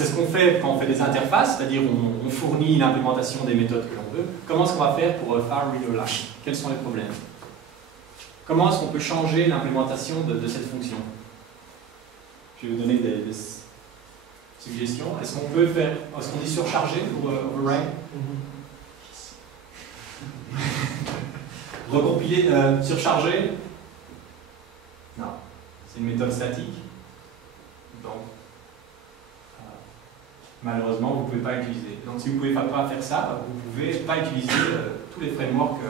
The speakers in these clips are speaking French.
C'est ce qu'on fait quand on fait des interfaces, c'est-à-dire on fournit l'implémentation des méthodes que l'on veut. Comment est-ce qu'on va faire pour fire read line? Quels sont les problèmes? Comment est-ce qu'on peut changer l'implémentation de cette fonction? Je vais vous donner des suggestions. Est-ce qu'on peut faire, est-ce qu'on dit surcharger pour override? Recompiler, surcharger? Non, c'est une méthode statique. Donc, malheureusement, vous ne pouvez pas l'utiliser. Donc, si vous ne pouvez pas faire ça, vous ne pouvez pas utiliser tous les frameworks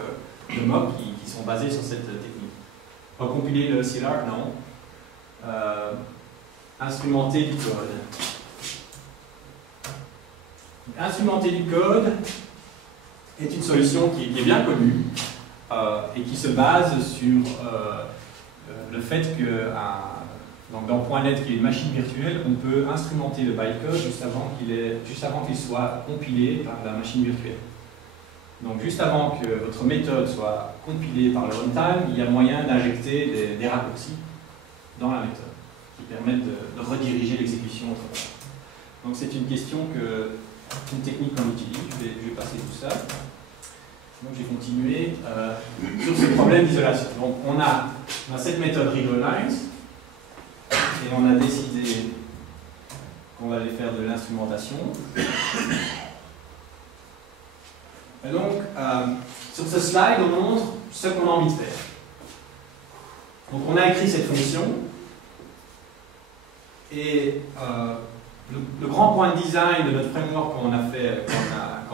de mock qui sont basés sur cette technique. Recompiler le CLR, non. Instrumenter du code. Instrumenter du code est une solution qui est bien connue et qui se base sur le fait que dans .NET, qui est une machine virtuelle, on peut instrumenter le bytecode juste avant qu'il soit compilé par la machine virtuelle. Donc juste avant que votre méthode soit compilée par le runtime, il y a moyen d'injecter des raccourcis dans la méthode qui permettent de rediriger l'exécution autrement. Donc c'est une technique qu'on utilise. Je vais passer tout ça. Donc je vais continuer sur ce problème d'isolation. Donc on a cette méthode readLines et on a décidé qu'on allait faire de l'instrumentation. Et donc sur ce slide on montre ce qu'on a envie de faire. Donc on a écrit cette fonction et le grand point de design de notre framework qu'on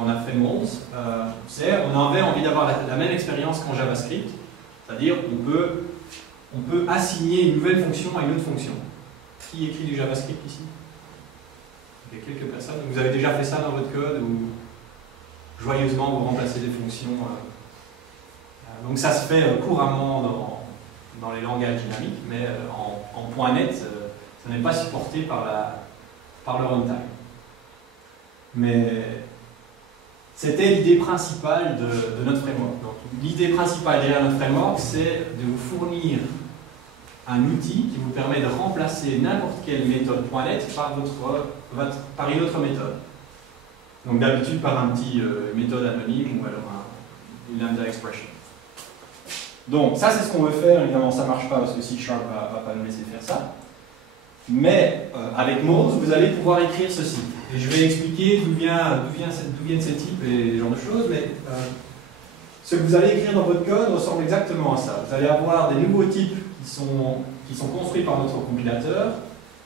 a fait Moz, c'est on avait envie d'avoir la même expérience qu'en JavaScript, c'est-à-dire on peut assigner une nouvelle fonction à une autre fonction. Qui écrit du JavaScript ici? Il y a quelques personnes. Vous avez déjà fait ça dans votre code ou joyeusement vous remplacez des fonctions. Donc ça se fait couramment dans les langages dynamiques, mais en .NET, ça n'est pas supporté par le runtime. Mais c'était l'idée principale de notre framework. L'idée principale derrière notre framework, c'est de vous fournir un outil qui vous permet de remplacer n'importe quelle méthode .NET par une autre méthode. Donc d'habitude par un petit méthode anonyme ou alors une lambda expression. Donc ça c'est ce qu'on veut faire, évidemment ça ne marche pas parce que C# ne va pas nous laisser faire ça. Mais avec Moz, vous allez pouvoir écrire ceci. Et je vais expliquer d'où viennent ces types et ce genre de choses, mais ce que vous allez écrire dans votre code ressemble exactement à ça. Vous allez avoir des nouveaux types qui sont construits par notre compilateur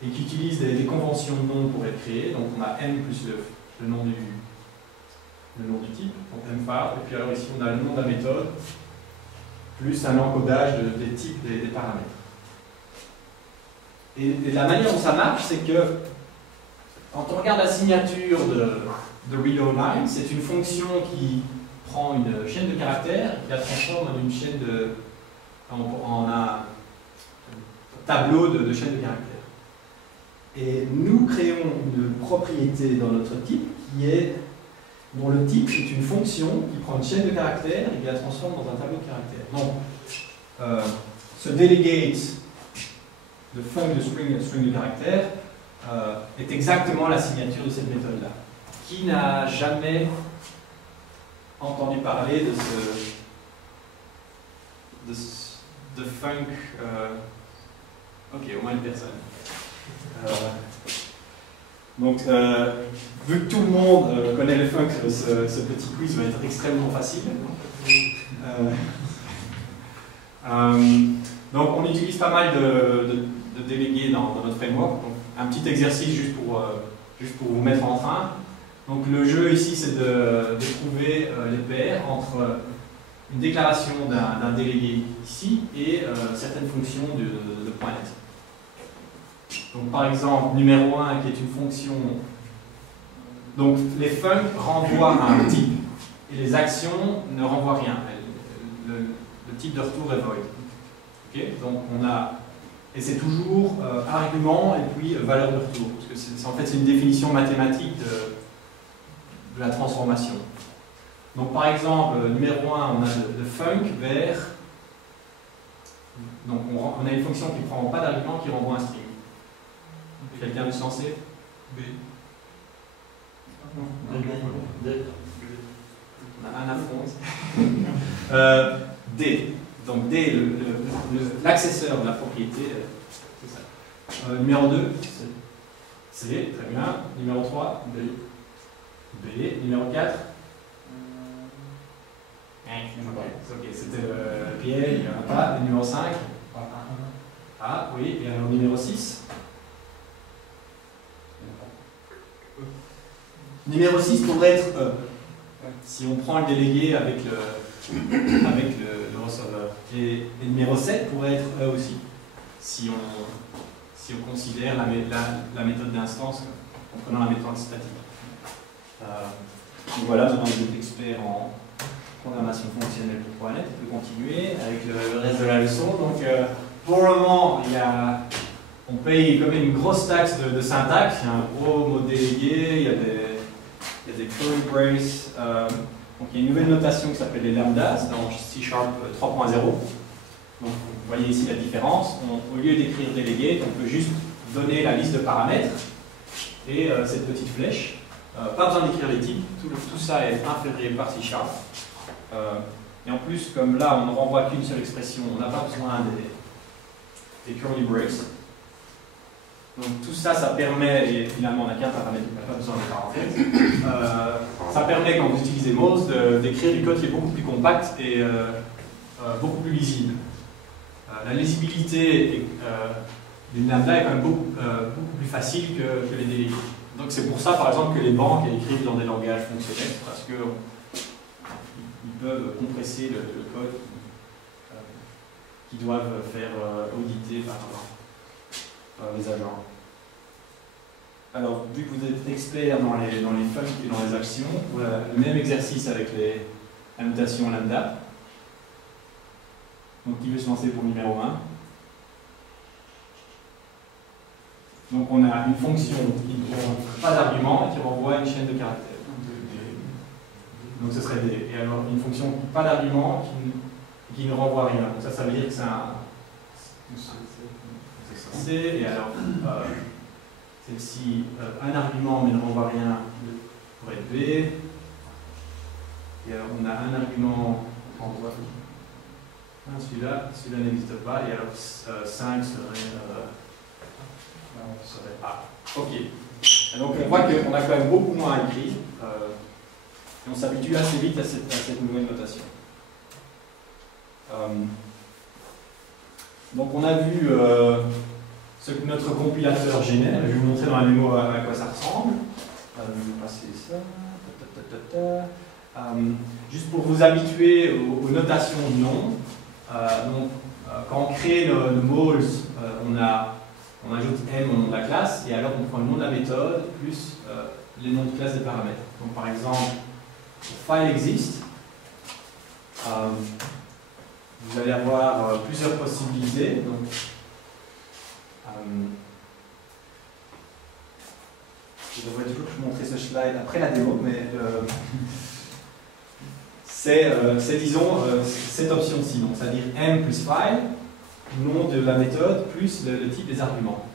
et qui utilisent des conventions de nom pour être créés. Donc on a m plus le nom du type, donc mfile, et puis alors ici on a le nom de la méthode, plus un encodage des types des paramètres. Et la manière dont ça marche, c'est que quand on regarde la signature de readLine, c'est une fonction qui prend une chaîne de caractères et qui la transforme en une chaîne en un tableau de chaînes de caractères. Et nous créons une propriété dans notre type dont le type est une fonction qui prend une chaîne de caractères et qui la transforme dans un tableau de caractères. Donc, ce delegate de func de string de caractères est exactement la signature de cette méthode-là. Qui n'a jamais entendu parler de func? Ok, au moins une personne. Donc, vu que tout le monde connaît le func, ce petit quiz va être extrêmement facile. Donc, on utilise pas mal de délégués dans notre framework. Donc, un petit exercice juste pour vous mettre en train. Donc, le jeu ici, c'est de trouver les paires entre une déclaration d'un délégué ici et certaines fonctions de .NET. Donc, par exemple, numéro 1 qui est une fonction. Donc, les func renvoient à un type et les actions ne renvoient rien. Le type de retour est void. Okay? Donc, on a. Et c'est toujours argument et puis valeur de retour. Parce que en fait, c'est une définition mathématique de la transformation. Donc, par exemple, numéro 1, on a de func vers. Donc, on a une fonction qui ne prend pas d'argument qui renvoie un string. Quelqu'un veut se lancer? B. D. Donc D, l'accesseur de la propriété, c'est ça. Numéro 2, C, très bien. Numéro 3, B. Numéro 4, ok, c'était le pied, il n'y en a pas. Le numéro 5, A, oui. Et alors numéro 6. Numéro 6 pourrait être E. Si on prend le délégué avec le receveur. Et numéro 7 pourrait être E aussi. Si on considère la méthode d'instance en prenant la méthode statique. Donc voilà, maintenant vous êtes expert en programmation fonctionnelle pour .NET, on peut continuer avec le reste de la leçon. Donc pour le moment, on paye quand même une grosse taxe de syntaxe. Il y a un gros mot délégué, il y a des curly braces. Donc il y a une nouvelle notation qui s'appelle les lambdas dans C# 3.0. Donc vous voyez ici la différence. Au lieu d'écrire délégué, on peut juste donner la liste de paramètres et cette petite flèche. Pas besoin d'écrire les types, tout ça est inféré par C#. Et en plus, comme là on ne renvoie qu'une seule expression, on n'a pas besoin des curly braces. Donc tout ça, ça permet, et finalement on n'a qu'un paramètre, on n'a pas besoin de parenthèses, ça permet quand vous utilisez Moz d'écrire du code qui est beaucoup plus compact et beaucoup plus lisible. La lisibilité d'une lambda est quand même beaucoup plus facile que les délégués. Donc c'est pour ça par exemple que les banques écrivent dans des langages fonctionnels, parce qu'ils peuvent compresser le code qu'ils doivent faire auditer par les agents. Alors, vu que vous êtes expert dans les functions et dans les actions, voilà le même exercice avec les annotations lambda. Donc, qui veut se lancer pour le numéro 1? Donc, on a une fonction qui ne prend pas d'argument et qui renvoie une chaîne de caractères. Donc, ce serait D. Et alors, une fonction pas d'argument qui ne renvoie rien. Donc, ça veut dire que c'est un C. Et alors, celle-ci, un argument mais ne renvoie rien pour être B. Et alors, on a un argument qui renvoie. Celui-là n'existe pas. Et alors, 5 serait A. Ok. Et donc, on voit qu'on a quand même beaucoup moins écrit. Et on s'habitue assez vite à cette nouvelle notation. Donc, on a vu ce que notre compilateur génère. Je vais vous montrer dans la démo à quoi ça ressemble. Je vais passer ça. Juste pour vous habituer aux notations de nom. Quand on crée le moles, on ajoute M au nom de la classe, et alors on prend le nom de la méthode plus les noms de classe des paramètres. Donc par exemple, file exist, vous allez avoir plusieurs possibilités. Donc, je devrais toujours vous montrer ce slide après la démo, mais c'est disons cette option-ci, c'est-à-dire M plus file, nom de la méthode plus le type des arguments.